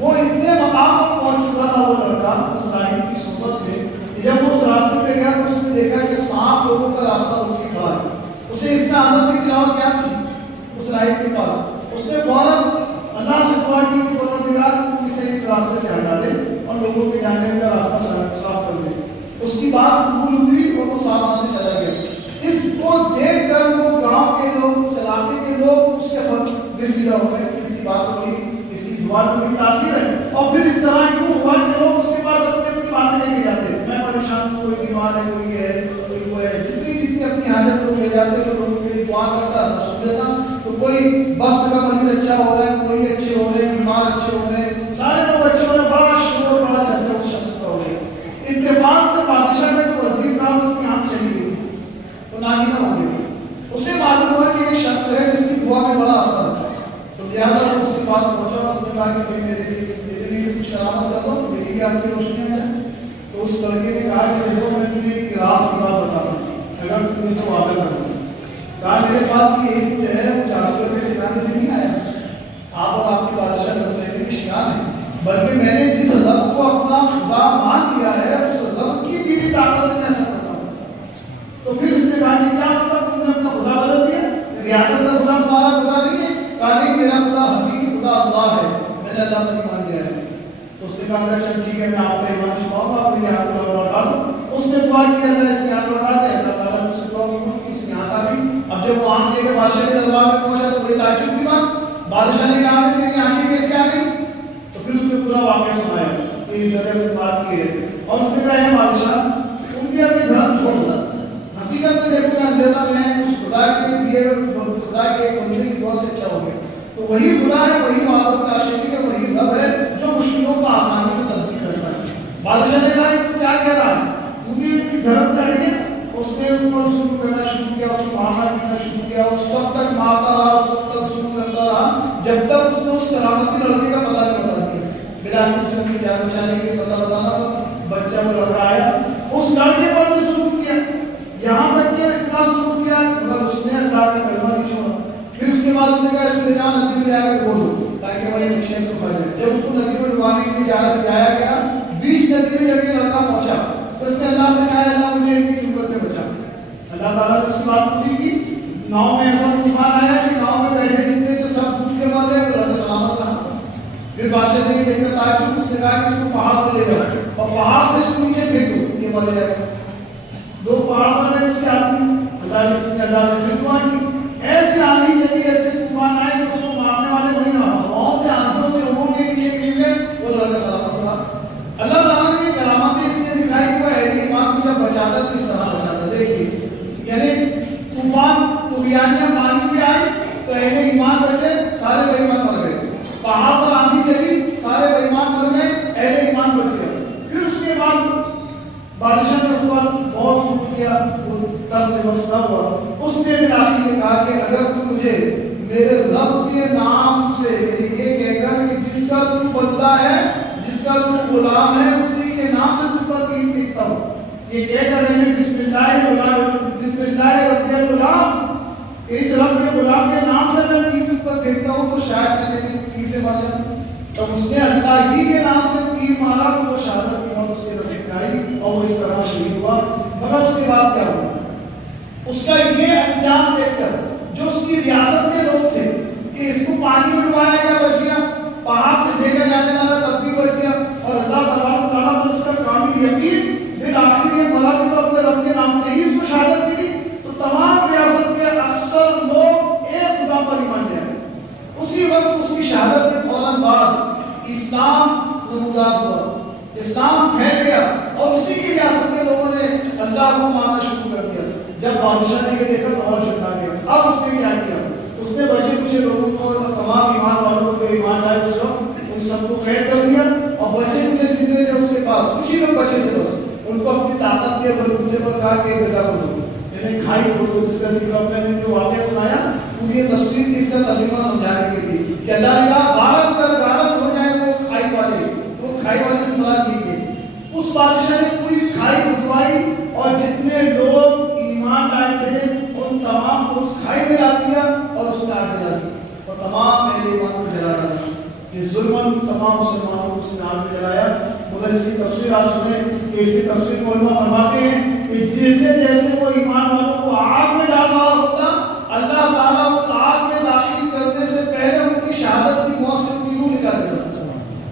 وہ اتنے مقام پر پہنچ چکا تھا وہ لڑکا اس راہب کی صحبت میں کہ جب وہ اس راستے پہ گیا تو اس نے دیکھا کہ سانپ لوگوں کا راستہ روک کے کھڑا ہے۔ اسے اس میں اعظم کی تلاوت کیا تھی اس راہب کے پاس، اس نے فوراً اللہ سے دعا کی کہ پروردگار اسے اس راستے سے ہٹا دے اور لوگوں کے جانے کا راستہ صاف کر دے۔ اس کی بات قبول ہوئی اور وہ سامنے سے چلا گیا۔ اس کو دیکھ کر وہ گاؤں کے لوگ، اس علاقے کے لوگ اس کے گرگدا ہو گئے، اس کی بات بڑی، اس کی زبان بڑی تاثیر ہے۔ اور پھر اس طرح یوں ہوا کہ لوگ اس کے پاس اپنی اپنی باتیں لے کے جاتے، میں پریشان ہوں، کوئی بیمار ہے، کوئی ہے، کوئی وہ ہے، جتنی اپنی حاجت لوگ لے جاتے ہیں، لوگوں کے لیے دعا کرتا تھا، سن لیتا بس کا مریض اچھا ہو رہا ہے، کوئی اچھے ہو رہے ہیں، بیمار اچھے ہو رہے ہیں، سارے لوگ اچھے ہو رہے ہیں، بڑا شور بڑا چلتا اس شخص کا ہو رہا ہے۔ اتفاق سے بادشاہ میں جو وزیر تھا اس کی آنکھ چلی گئی تھی، تو نابینا ہو گیا۔ اسے معلوم ہوا کہ ایک شخص ہے جس کی دعا میں بڑا اثر ہے، تو لہٰذا وہ اس کے پاس پہنچا اور اس نے کہا کہ میرے لیے کچھ کرامت کر دو، میری بھی آنکھ کی روشنی آ جائے۔ تو اس لڑکے نے کہا کہ دیکھو میں تمہیں ایک راز کی بات بتاتا ہوں، اگر تمہیں تو واقع کروں۔ کہا میرے پاس یہ علم جو ہے وہ جادوگر کے سکھانے سے نہیں آیا، آپ اور آپ کی بادشاہ غلطفہمی کے شکار ہیں، بلکہ میں نے جس رب کو اپنا خدا مان لیا ہے اس رب کی بھی طاقت سے میں ایسا کرتا ہوں۔ تو پھر اس نے کہا کہ کیا مطلب تم نے اپنا خدا بدل دیا، ریاست کا خدا تمہارا خدا نہیں ہے؟ کہا نہیں، میرا خدا حقیقی خدا اللہ ہے، میں نے اللہ پر ایمان لیا ہے۔ تو اس نے کہا چل ٹھیک ہے میں آپ کا ایمان چھپاؤں گا، آپ میرے ہاتھ میں لوٹا دوں۔ اس نے دعا کی اللہ اس کے ہاتھ لوٹا دے، اللہ تعالیٰ نے اس کو دعا کی اس کی آنکھ آ گئی۔ اب جب وہ آنکھ لے کے بادشاہ کے دربار میں پہنچا تو بڑی تعجب کی بات، بادشاہ نے کہا کہ تیری آنکھیں کیسے آ گئی؟ تو پھر اس نے پورا واقعہ سنایا کہ اس طرح سے بات کی ہے، اور اس نے کہا ہے بادشاہ تم بھی اپنی دھرم چھوڑ دو، حقیقت میں دیکھو میں اندھیرا میں اس خدا کے دیے خدا کے بندے کی دعا سے اچھا ہو گیا۔ تو وہی خدا ہے، وہی معبود راشدی ہے، وہی رب ہے جو مشکلوں کو آسانی میں تبدیل کرتا ہے۔ بادشاہ نے کہا کہ کیا کہہ رہا ہے، تو بھی اپنی دھرم سے ہٹ گیا۔ اس نے اس پر ظلم کرنا شروع کیا، اس کو مارنا پیٹنا شروع کیا، اس وقت تک مارتا رہا، اس وقت تک ظلم کرتا رہا جب تک اس نے اس کرامتی لڑکے کا پتہ نہیں بتا دیا۔ بلاخر سے اپنی جان بچانے کے لیے پتہ بتانا پڑا، بچہ وہ لڑکا آیا، اس لڑکے پر بھی ظلم کیا، یہاں تک کہ اتنا ظلم کیا مگر اس نے اللہ کا کلمہ نہیں چھوڑا۔ پھر اس کے بعد اس نے کہا اس کو لے جاؤ ندی میں لے آ کے ڈبو دو تاکہ ہماری نقشے کو کھا جائے۔ جب اس کو ندی میں ڈبانے کے لیے جایا گیا، بیچ ندی میں جب یہ لڑکا پہنچا تو اس نے اللہ سے کہا اللہ مجھے ان کی شبہ سے بچا۔ اللہ تعالیٰ نے اس کی بات پوری کی، ناؤ میں ایسا طوفان آیا کہ ناؤ میں بیٹھے جتنے تھے سب ڈوب کے مر گئے، وہ سلامت رہا۔ پھر بادشاہ نے یہ دیکھ کر تعجب اس نے کہا کہ اس کو پہاڑ پر لے جاؤ اور پہاڑ سے اس کو نیچے پھینک دو، یہ مر جائے گا۔ دو پہاڑ پر گئے اس کے آدمی، اللہ سے پھر دعا کی، ایسی آندھی چلی ایسے طوفان آئے کہ اس کو مارنے والے نہیں آ، ہواؤں سے آندھیوں سے عمر کے نیچے گر گئے، وہ لڑکا سلامت رہا۔ اللہ تعالیٰ نے یہ کرامتیں اس لیے دکھائی کہ وہ اہل ایمان کو جب بچاتا تو اس طرح بچاتا۔ دیکھیے یعنی طوفان طغیانیہ پانی پہ آئی تو اہل ایمان بچے، سارے بے ایمان مر گئے۔ پہاڑ پر آندھی چلی، سارے بے ایمان مر گئے، اہل ایمان بچ گئے۔ پھر اس کے بعد بادشاہ نے اس پر بہت سوچ کیا، وہ دس سے بستا ہوا، اس نے بھی آخر یہ کہا کہ اگر تو مجھے میرے رب کے نام سے یہ کہہ کر کہ جس کا تو بندہ ہے، جس کا تو غلام ہے، اسی کے نام سے تم پر تین پھینکتا ہوں، یہ کہہ کر میں بسم اللہ رب الغلام، اس رب کے غلام کے نام سے میں تین پر پھینکتا ہوں تو شاید میں تیری تیر سے مر جاؤں۔ تب اس نے اللہ ہی کے نام سے تیر مارا تو وہ شہادت کی موت اس کے نصیب میں آئی اور وہ اس طرح شہید ہوا۔ مگر اس کے بعد کیا ہوا؟ اس کا یہ انجام دیکھ کر جو اس کی ریاست کے لوگ تھے کہ اس کو پانی میں ڈبایا گیا بچ گیا، پہاڑ سے پھینکا جانے لگا تب بھی بچ گیا، اور اللہ تعالیٰ پر اس کا کامل یقین، بالآخر یہ مرا بھی تو اپنے رب کے نام سے ہی اس کو شہادت ملی، تو تمام ریاست کے اکثر لوگ ایک خدا پر ایمان لے آئے۔ اسی وقت اس کی شہادت کے فوراً بعد اسلام نمودار ہوا، اسلام پھیل گیا، اور اسی کی ریاست کے لوگوں نے اللہ کو ماننا شروع کر دیا۔ جب بادشاہ نے یہ دیکھا تو اور شکرا کیا۔ اب اس نے کیا کیا؟ اس نے بچے کچھ لوگوں کو، تمام ایمان والوں کو ایمان لائے اس وقت، ان سب کو قید کر دیا، اور بچے کچھ جتنے تھے اس کے پاس کچھ ہی لوگ بچے تھے بس، ان کو اپنی طاقت کے بلبوتے پر کہا کہ بیٹا بولو، یعنی کھائی بولو، جس کا ذکر اپنے نے جو واقعہ سنایا پوری تفسیر کی اس کا ترجمہ سمجھانے کے لیے کہ اللہ نے کہا غارت کر غارت ہو جائے وہ کھائی والے، وہ کھائی والے سے مراد کیجیے۔ اس بادشاہ نے پوری کھائی کھدوائی اور جتنے لوگ ایمان لائے تھے ان تمام کو اس کھائی میں ڈال دیا اور اس میں آگ جلا دی اور تمام اہل ایمان کو جلا ڈالا۔ یہ ظلم تمام مسلمانوں کو اس نے آگ میں جلایا۔ مگر اس کی تفسیر آپ سنیں کہ اس کی تفسیر کو علماء فرماتے ہیں کہ جیسے جیسے وہ ایمان والوں کو آگ میں ڈال رہا ہوتا، اللہ تعالیٰ اس آگ میں داخل کرنے سے پہلے ان کی شہادت کی موت سے ان کی روح نکال دیتا۔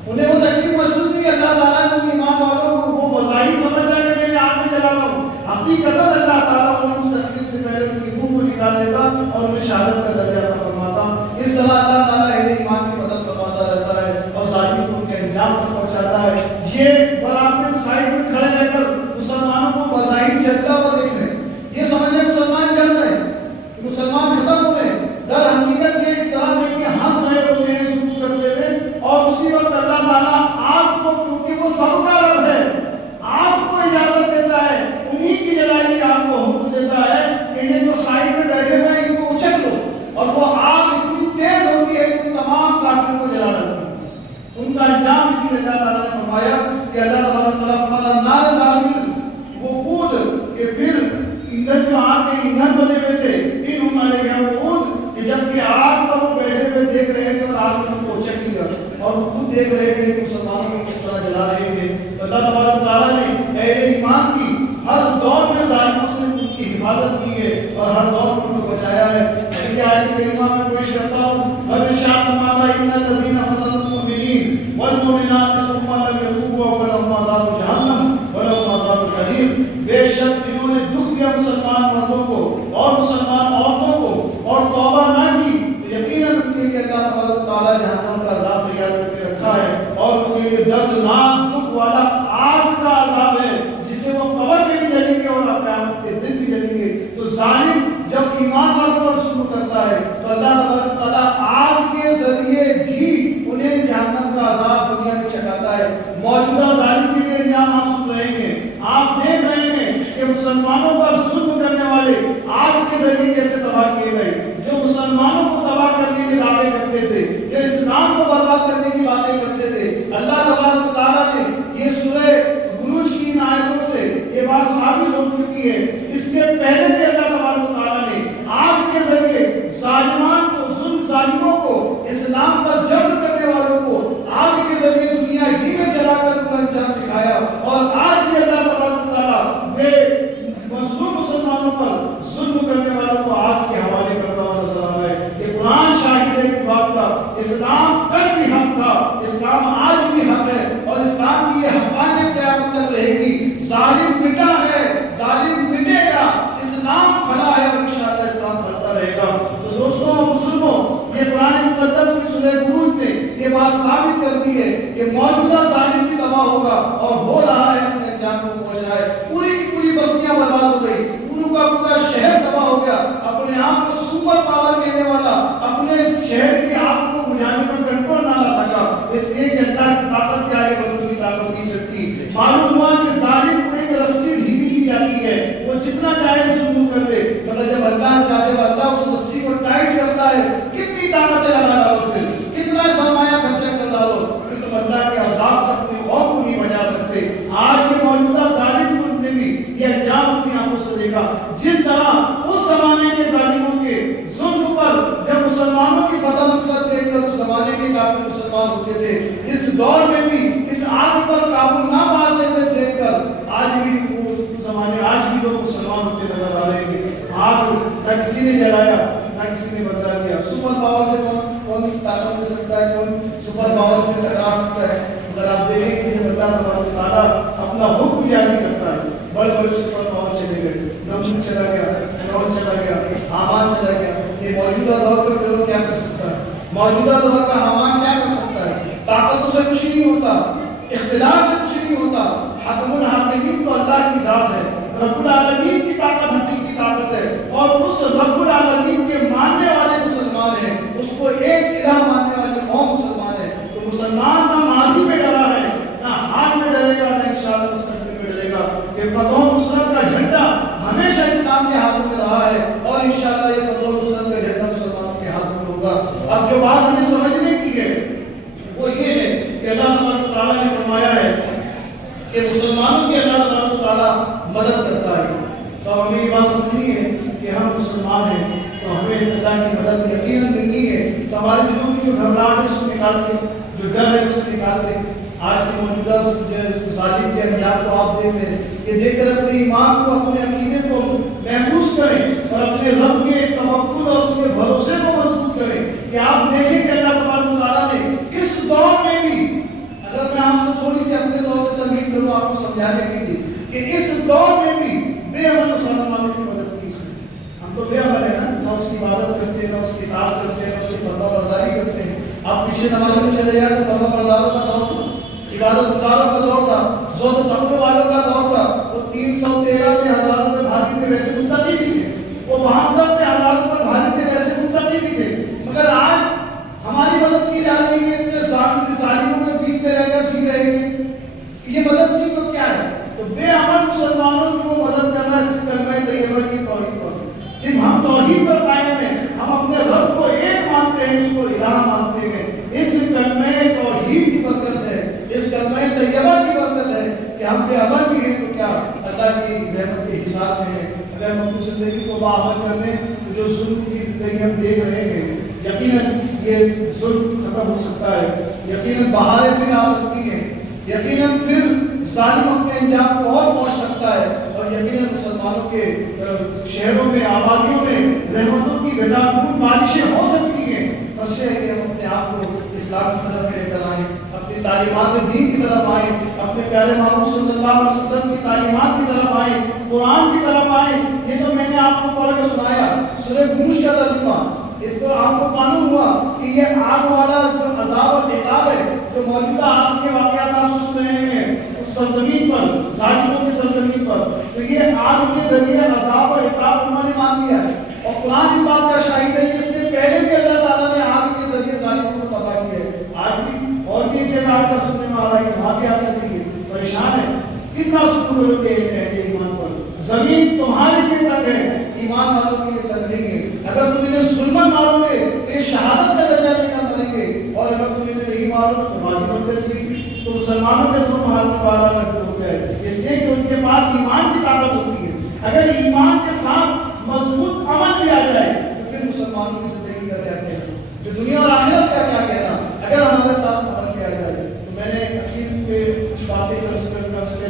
انہیں وہ تکلیف محسوس نہیں کہ اللہ تعالیٰ نے ایمان والوں کو وہ وظاہر سمجھ رہا ہے کہ میں آگ میں جلا رہا ہوں، حقیقت اللہ تعالیٰ انہیں اس تکلیف سے پہلے ان کی روح کو نکال دیتا اور انہیں شہادت کا درجہ عطا فرماتا۔ اس طرح اللہ تعالیٰ اہل ایمان کی مدد فرماتا رہتا ہے اور ظالموں کو ان کے انجام تک پہنچاتا ہے۔ یہ برابر سائڈ میں کھڑے رہ کر مسلمانوں کو بظاہر جلتا ہوا دیکھ رہے ہیں، یہ سمجھ رہے مسلمان جل رہے ہیں، مسلمان ختم ہو رہے ہیں، در حقیقت یہ اس طرح کہ اللہ تبارک تعالیٰ فرماتا نار ذاتل وقود کہ پھر ایندھن جو آگ کے ایندھن بنے ہوئے تھے انہم علیہا وقود کہ جب کہ آگ پر وہ بیٹھے ہوئے دیکھ رہے تھے اور آگ میں ان کو چک لیا اور وہ خود دیکھ رہے تھے کہ مسلمانوں کو کس طرح جلا رہے تھے. اللہ تبارک تعالیٰ نے اہل ایمان کی ہر دور میں ظالموں سے ان کی حفاظت کی ہے اور ہر دور میں ان کو بچایا ہے. اسی آیت کریمہ میں پیش کرتا ہوں رب ارشاد فرماتا ہے ان الذین فتنوا المؤمنین والمؤمنات ثم لم يتوبوا فلهم عذاب جہنم ولهم عذاب الحریق. بے شک جنہوں نے دکھ دیا مسلمان مردوں کو اور مسلمان عورتوں کو اور توبہ نہ کی تو یقیناً ان کے لیے اللہ تبارک تعالیٰ جہنم کا عذاب تیار کر کے رکھا ہے اور ان کے لیے دردناک دکھ والا آگ کا عذاب ہے جسے وہ قبر میں بھی جلیں گے اور قیامت کے دن بھی جلیں گے. تو ظالم جب ایمان والوں پر ظلم کرتا ہے تو اللہ تبارک تعالیٰ آگ کے ذریعے بھی انہیں جہنم کا عذاب دنیا میں چکاتا ہے. موجودہ ظالم کے لیے انجام آپ سن رہے ہیں, آپ دیکھ رہے ہیں کہ مسلمانوں پر ظلم کرنے والے آگ کے ذریعے کیسے تباہ کیے گئے. جو مسلمانوں کو تباہ کرنے کے دعوے کرتے تھے, جو اسلام کو برباد کرنے کی باتیں کرتے تھے, اللہ تبارک تعالیٰ نے یہ سورہ بروج کی ان آیتوں سے یہ بات ثابت ہو چکی ہے. اس کے پہلے بھی اللہ تبارک تعالیٰ نے آگ کے ذریعے ظالمان کو, ظالموں کو, اسلام پر جبر کرنے والوں کو آگ کے ذریعے دنیا ہی میں جلا کر ان کا انجام دکھایا. اور آج بھی اللہ تبارک تعالیٰ بے مظلوم مسلمانوں پر ظلم کرنے والوں کو آگ کے حوالے کرتا ہوا نظر آ رہا ہے. یہ قرآن شاہد ہے اس بات کا. اسلام کل بھی حق تھا, اسلام آج بھی حق ہے اور اسلام کی یہ حقانیت قیامت تک رہے گی. ظالم مٹا ہے, ظالم مٹے گا, اسلام کھڑا ہے اور انشاءاللہ اسلام بڑھتا رہے گا. تو دوستوں اور بزرگوں, یہ قرآن مقدس کی سورہ بروج نے یہ بات ثابت کر دی ہے کہ موجودہ ظالم بھی تباہ ہوگا اور ہو رہا ہے, اپنے انجام کو پہنچ رہا ہے. پوری کی پوری بستیاں برباد ہو گئی, پورا کا پورا شہر تباہ ہو گیا. اپنے آپ کو سپر پاور کہنے والا اپنے شہر کی آگ کو بجھانے میں کنٹرول نہ لا سکا, اس لیے کہ اللہ کی طاقت کے آگے بندوں کی طاقت نہیں سکتی. معلوم ہوا کہ ظالم کو ایک رسی ڈھیلی دی جاتی ہے, وہ جتنا چاہے ظلم کر لے, مگر جب اللہ چاہے, جب اللہ اس رسی کو ٹائٹ کرتا ہے, کتنی طاقتیں لگا ڈالو, پھر کتنا سرمایہ خرچہ کر ڈالو, پھر تم اللہ کے عذاب سے اپنے خوف کو نہیں بچا سکتے. آج کے موجودہ ظالم ملک نے بھی یہ انجام اپنی آنکھوں سے دیکھا. جس طرح اس زمانے کے ظالموں کے ظلم پر جب مسلمانوں کی فتح نصرت دیکھ کر اس زمانے کے کافر مسلمان ہوتے تھے, اس دور میں بھی اس آگ پر قابو نہ پاتے ہوئے دیکھ کر آج بھی وہ زمانے, آج بھی لوگ مسلمان ہوتے نظر آ رہے ہیں. آگ نہ کسی نے جلایا, نہ کسی نے بدلا دیا. سپر پاور سے کون طاقت دے سکتا ہے, کون سپر پاور سے ٹکرا سکتا ہے. اگر آپ دیکھیں کہ جب اللہ تبارک تعالیٰ اپنا حکم جاری کرتا ہے, بڑے بڑے سپر پاور چلے گئے, نمرود چلا گیا, فرعون چلا گیا, حامان چلا گیا. یہ موجودہ دور کا فرعون کیا کر سکتا ہے, موجودہ دور کا حامان کیا کر سکتا ہے. طاقتوں سے کچھ نہیں ہوتا, اقتدار سے کچھ نہیں ہوتا. حکم الحاکمین تو اللہ کی ذات ہے, رب العالمین کی طاقت حقیقی طاقت ہے. اور اس رب العالمین کے ماننے والے مسلمان ہیں, اس کو ایک الہ ماننے والے قوم مسلمان ہیں. تو مسلمان نہ ماضی میں ڈرا ہے, نہ حال میں ڈرے گا, نہ انشاءاللہ مستقبل میں ڈرے گا. کہ فتح و نصرت کا جھنڈا ہمیشہ اسلام کے ہاتھوں میں رہا ہے اور انشاءاللہ یہ فتح و نصرت کا جھنڈا مسلمانوں کے ہاتھوں میں ہوگا. اب جو بات ہمیں سمجھنے کی ہے وہ یہ ہے کہ اللہ تبارک تعالیٰ نے فرمایا ہے کہ مسلمانوں کی اللہ تبارک تعالیٰ مدد کرتا ہے. تو ہمیں یہ بات سمجھنی ہے کہ ہم مسلمان ہیں تو ہمیں اللہ کی مدد یقیناً ملنی ہے. تو ہمارے دلوں کی جو گھبراہٹ ہے اس کو نکال دیں, جو ڈر ہے اس کو نکال دیں. آج کے موجودہ ظالم کے انجام کو آپ دیکھ لیں, کہ دیکھ کر اپنے ایمان کو, اپنے عقیدے کو محفوظ کریں اور اپنے رب کے توکل اور اس کے بھروسے کو مضبوط کریں. کہ آپ دیکھیں کہ اللہ تبارک تعالیٰ نے اس دور میں بھی, اگر میں آپ سے تھوڑی سی اپنے دور سے تمہید کروں آپ کو سمجھانے کے لیے, کہ اس دور میں بھی بے عمل مسلمانوں کی مدد کی. ہم تو بے عمل ہیں نا, نہ اس کی عبادت کرتے ہیں, نہ اس کی اطاعت کرتے ہیں, نہ اس کی فرما برداری کرتے ہیں. آپ پیچھے زمانے میں چلے جائیں تو فرما برداروں کا دور تھا, عبادت گزاروں کا دور تھا, زہد و تقوی والوں کا دور تھا. وہ 313 میں ہزاروں میں بھاری میں ویسے متقی بھی تھے, وہ 72 میں ہزاروں میں بھاری تھے ویسے متقی بھی تھے. مگر آج ہماری مدد کی جا رہی ہے, اپنے ظالموں کے بیچ میں رہ کر جی رہے ہیں. یہ مدد نہیں تو کیا ہے؟ تو بے عمل مسلمانوں کی وہ مدد کرنا صرف کلمہ طیبہ کی توحید پر. جب ہم توحید پر قائم ہیں, ہم اپنے رب کو ایک مانتے ہیں, اس کو الہ مانتے ہیں, اس کلمہ توحید کی برکت ہے, اس کلمہ طیبہ کی برکت کہ ہم پہ عمل بھی ہے تو کیا اللہ کی رحمت کے حساب میں ہے. اگر ہم اپنی زندگی کو عمل کر لیں تو جو ظلم کی زندگی ہم دیکھ رہے ہیں یقیناً یہ ظلم ختم ہو سکتا ہے, یقیناً بہاریں پھر آ سکتی ہیں, یقیناً پھر ظالم اپنے انجام کو اور پہنچ سکتا ہے, اور یقیناً مسلمانوں کے شہروں میں آبادیوں میں رحمتوں کی گھٹاپور بارشیں ہو سکتی ہیں. بس یہ ہے کہ ہم اپنے آپ کو اسلام کی طرف لے کر آئیں, اپنی تعلیمات دین کی طرف آئیں, اپنے پیارے محمد صلی اللہ علیہ وسلم کی تعلیمات کی طرف آئیں, قرآن کی طرف آئیں. یہ تو میں نے آپ کو پڑھ کے سنایا سورہ بروج کا ترجمہ, اس کو آپ کو معلوم ہوا کہ یہ آگ والا جو عذاب اور عقاب ہے جو موجودہ آگ کے واقعات آپ سن رہے ہیں اس سرزمین پر, ظالموں کی سرزمین پر, تو یہ آگ کے ذریعے عذاب اور عقاب انہوں نے مان لیا ہے. اور قرآن اس بات کا شاہد ہے کہ اس سے پہلے بھی اللہ تعالیٰ نے آگ کے ذریعے ظالموں کو تباہ کیا ہے. آج بھی اور بھی ایک آگ کا سننے میں آ رہا ہے کہ وہاں بھی آگ لگی ہے, پریشان ہے. کتنا سکون کرو کہ اہل ایمان پر, زمین تمہارے لیے تک ہے, ایمان والوں کے لیے تک نہیں ہے. اگر تم انہیں ظلمت مارو گے تو یہ شہادت کا درجہ لے کر مریں گے, اور اگر تم انہیں نہیں مارو تو واجب کر لی. تو مسلمانوں کے دونوں ہاتھ میں 12 لڑکے ہوتے ہیں, اس لیے کہ ان کے پاس ایمان کی طاقت ہوتی ہے. اگر ایمان کے ساتھ مضبوط عمل بھی آ جائے تو پھر مسلمانوں کی زندگی کا کیا کہنا, جو دنیا اور آخرت کا کیا کہنا, اگر ہمارے ساتھ عمل کیا جائے. تو میں نے اخیر پہ کچھ باتیں کر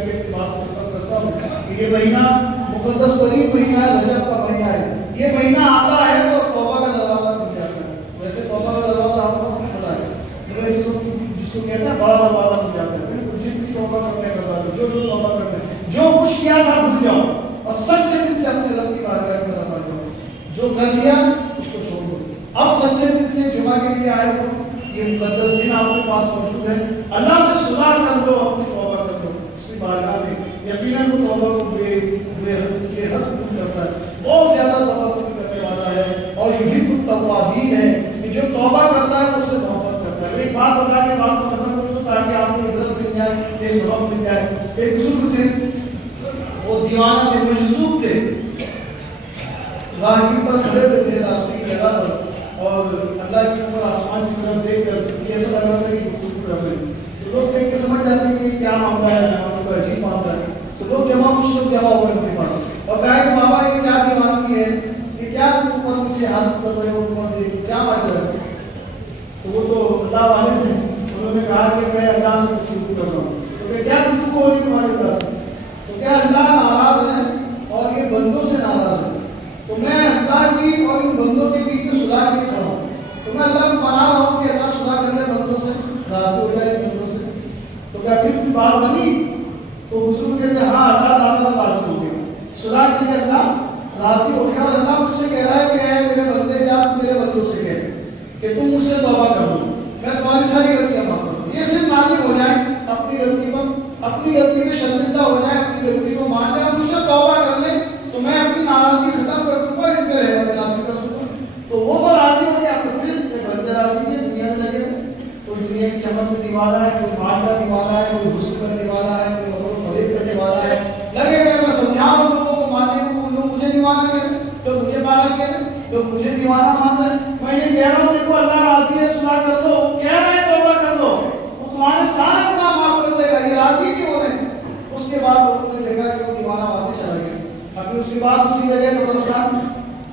کے بات کو ختم کرتا ہوں کہ یہ مہینہ مقدس ترین مہینہ ہے, رجب کا مہینہ ہے. یہ مہینہ آتا ہے تو توبہ کا دروازہ کھل جاتا ہے. ویسے توبہ کا دروازہ ہم لوگ کھلا ہے, مگر جس کو کہتے ہیں بڑا دروازہ کھل جاتا ہے. بالکل جتنی توبہ کرنے کا بتا دو, جو توبہ کرتے ہیں, جو کچھ کیا تھا بھول جاؤ اور سچے دل سے اپنے رب کی بارگاہ کی طرف آ جاؤ. جو کر لیا اس کو چھوڑ دو. اب سچے دل سے جمعہ کے لیے آئے ہو, یہ مقدس دن آپ کے پاس موجود ہے, اللہ سے صلاح کر دو, اپنی توبہ کر دو اس کی بارگاہ میں. یقیناً وہ توبہ کو بے حد قبول کرتا ہے, بہت زیادہ توبہ قبول کرنے والا ہے, اور یحب التوابین ہے کہ جو توبہ کرتا ہے اس سے محبت کرتا ہے. ایک بات بتا کے بات کو ختم کر دو تاکہ آپ کو عبرت مل جائے, ایک سبق مل جائے. ایک بزرگ تھے, وہ دیوانہ تھے, مجذوب تھے, راہگیر پر کھڑے ہوئے تھے راستے کی جگہ پر, اور اللہ کے اوپر آسمان کی طرف دیکھ کر ایسا لگ رہا تھا کہ گفتگو کر رہے ہیں. تو لوگ دیکھ کے سمجھ جاتے ہیں کہ کیا معاملہ ہے, جوانوں کا عجیب معاملہ ہے. تو لوگ کچھ لوگ جمع ہوئے ان کے پاس اور کہا کہ بابا یہ کیا دیوانگی ہے, یہ کیا اوپر نیچے ہاتھ کر رہے ہو, اوپر دیکھ کیا ماجرا ہے. تو وہ تو اللہ والے تھے, انہوں نے کہا کہ میں اللہ سے گفتگو کر رہا ہوں. تو کہ کیا گفتگو ہو رہی تمہارے پاس, تو کیا اللہ ناراض ہے اور یہ بندوں سے ناراض ہے. تو میں اللہ کی اور ان بندوں کے بیچ میں صلح کے لیے کھڑا ہوں, تو میں اللہ کو منا رہا ہوں کہ اللہ صلح کر لے بندوں سے, راضی ہو جائے بندوں سے. تو کیا پھر کچھ بات بنی؟ تو بزرگ کہتے ہیں ہاں اللہ تعالیٰ راضی ہو گیا, صلح کے لیے اللہ راضی ہو گیا, اور اللہ مجھ سے کہہ رہا ہے کہ اے میرے بندے, جا میرے بندوں سے کہہ کہ تم مجھ سے توبہ کر لو, میں تمہاری ساری غلطیاں معاف کر دوں. یہ صرف نازک ہو جائے اپنی غلطی پر, اپنی غلطی پہ شرمندہ ہو جائے, اپنی غلطی کو مان لیں, مجھ سے توبہ کر لیں, تو میں اپنی ناراضگی ختم کر دوں گا, ان پہ رحمت نازل کر دوں گا. تو وہ تو راضی ہو گیا, تو پھر بندے راضی ہیں, دنیا میں لگے ہوئے, کوئی دنیا کی چمک میں دیوانہ ہے, کوئی مال کا دیوانہ ہے, کوئی حسن کا دیوانہ ہے, کوئی غرور و فریب کا دیوانہ ہے, لگے ہوئے. میں سمجھا رہا ہوں لوگوں کو ماننے کو, لوگ مجھے دیوانہ کہتے ہیں, لوگ مجھے پاگل کہتے ہیں, لوگ مجھے دیوانہ مان رہے ہیں. میں یہ کہہ رہا ہوں دیکھو اللہ راضی ہے, صلح کر دو, وہ کہہ رہا ہے توبہ کر لو, وہ تمہارے سارے گناہ معاف کر دے گا, یہ راضی کیوں ہو رہے ہیں. اس کے بعد لوگوں نے دیکھا کہ وہ دیوانہ وہاں سے چلا گیا. ابھی اس کے بعد اسی جگہ قبرستان میں,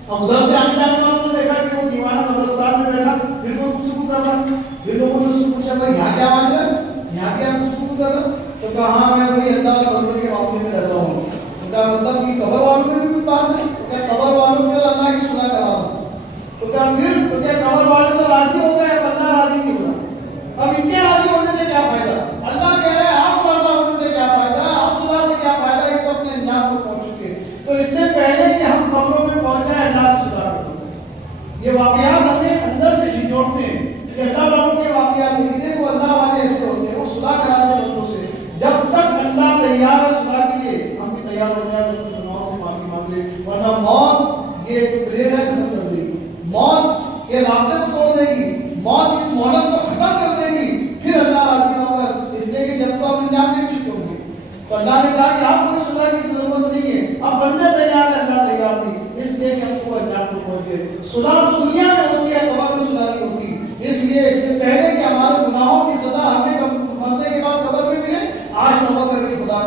اب ادھر سے آنے جانے والوں نے دیکھا کہ وہ دیوانہ قبرستان میں بیٹھا, پھر وہ گفتگو کر رہا. پھر لوگوں نے اس سے پوچھا بھائی یہاں کیا مانگ رہے ہیں, یہاں بھی آپ گفتگو کر رہے ہیں. تو کہا ہاں میں بھائی اللہ اور بندے کے معاملے میں رہتا ہوں. تو کیا مطلب کہ قبر والوں میں بھی کچھ بات ہے, تو کیا قبر والوں کے اور اللہ کی صلح کرا رہا ہوں. تو کیا پھر تو کیا قبر والے تو راضی ہو گئے, اللہ راضی نہیں ہو رہا. اب ان کے راضی ہونے سے کیا فائدہ, اللہ کہہ رہے ہیں آپ راضی ہونے سے کیا فائدہ, آپ صلح سے کیا فائدہ, یہ تو اپنے انجام کو پہنچ چکے. تو اس سے پہلے کہ ہم قبروں میں پہنچ جائیں اللہ سے صلح کرو. یہ واقعات ہمیں اندر سے جھنجھوڑتے ہیں کہ اللہ والوں کے واقعات نہیں, دیکھو اللہ والے ایسے ہوتے ہیں, وہ صلح کراتے ہیں بندوں سے. جب تک اللہ تیار ہے صلح کے لیے, ہم بھی تیار ہو جائیں, مسلمانوں سے معافی مانگ لیں, ورنہ موت یہ جو بریڈ ہے ختم کر دے گی, موت یہ رابطے کو توڑ دے گی, موت اس مہلت کو ختم کر دے گی, پھر اللہ راضی نہ ہوگا. اس لیے کہ جب تو آپ انجام دے چکے ہوں گے, تو اللہ نے کہا کہ آپ کو صلح کی ضرورت نہیں ہے, اب بندے تیار ہیں, اللہ تیار نہیں, اس لیے کہ ہم کو انجام کو پہنچ گئے. صلح تو دنیا میں ہوتی ہے, قبر میں صلح نہیں ہوتی. اس لیے اس سے پہلے کہ ہمارے گناہوں کی سزا ہمیں مرنے کے بعد قبر میں ملے, آج توبہ کر کے خدا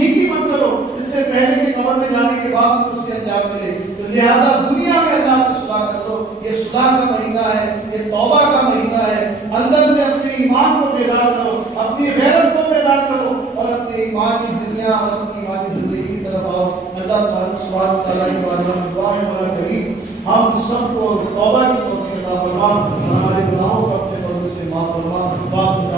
نیکی مت کرو اس سے پہلے کہ قبر میں جانے کے بعد تو اس کے انجام ملے. تو لہذا دنیا میں اللہ سے صلح کر لو. یہ صلح کا مہینہ ہے, یہ توبہ کا مہینہ ہے. اندر سے اپنے ایمان کو بیدار کرو, اپنی غیرت کو بیدار کرو اور اپنے ایمانی دنیا اور اپنی ایمانی زندگی کی طرف آؤ. اللہ تبارک سبحانہ تعالیٰ کی بارگاہ میں دعا ہے مولا کریم ہم سب کو توبہ کی توفیق عطا فرما, ہمارے گناہوں کو اپنے فضل سے معاف فرما.